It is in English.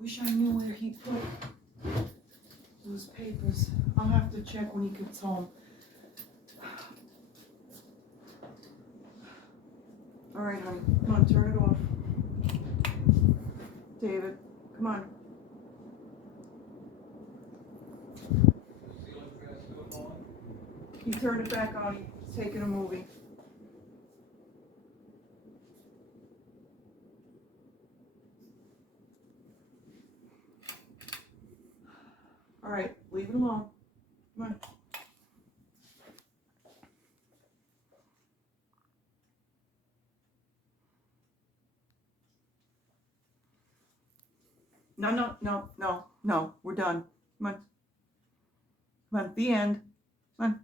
Wish I knew where he put those papers. I'll have to check when he gets home. All right, honey, come on, turn it off. David, come on. He turned it back on. He's taking a movie. All right, leave it alone. Come on. No. We're done. Come on. Come on, the end. Come on.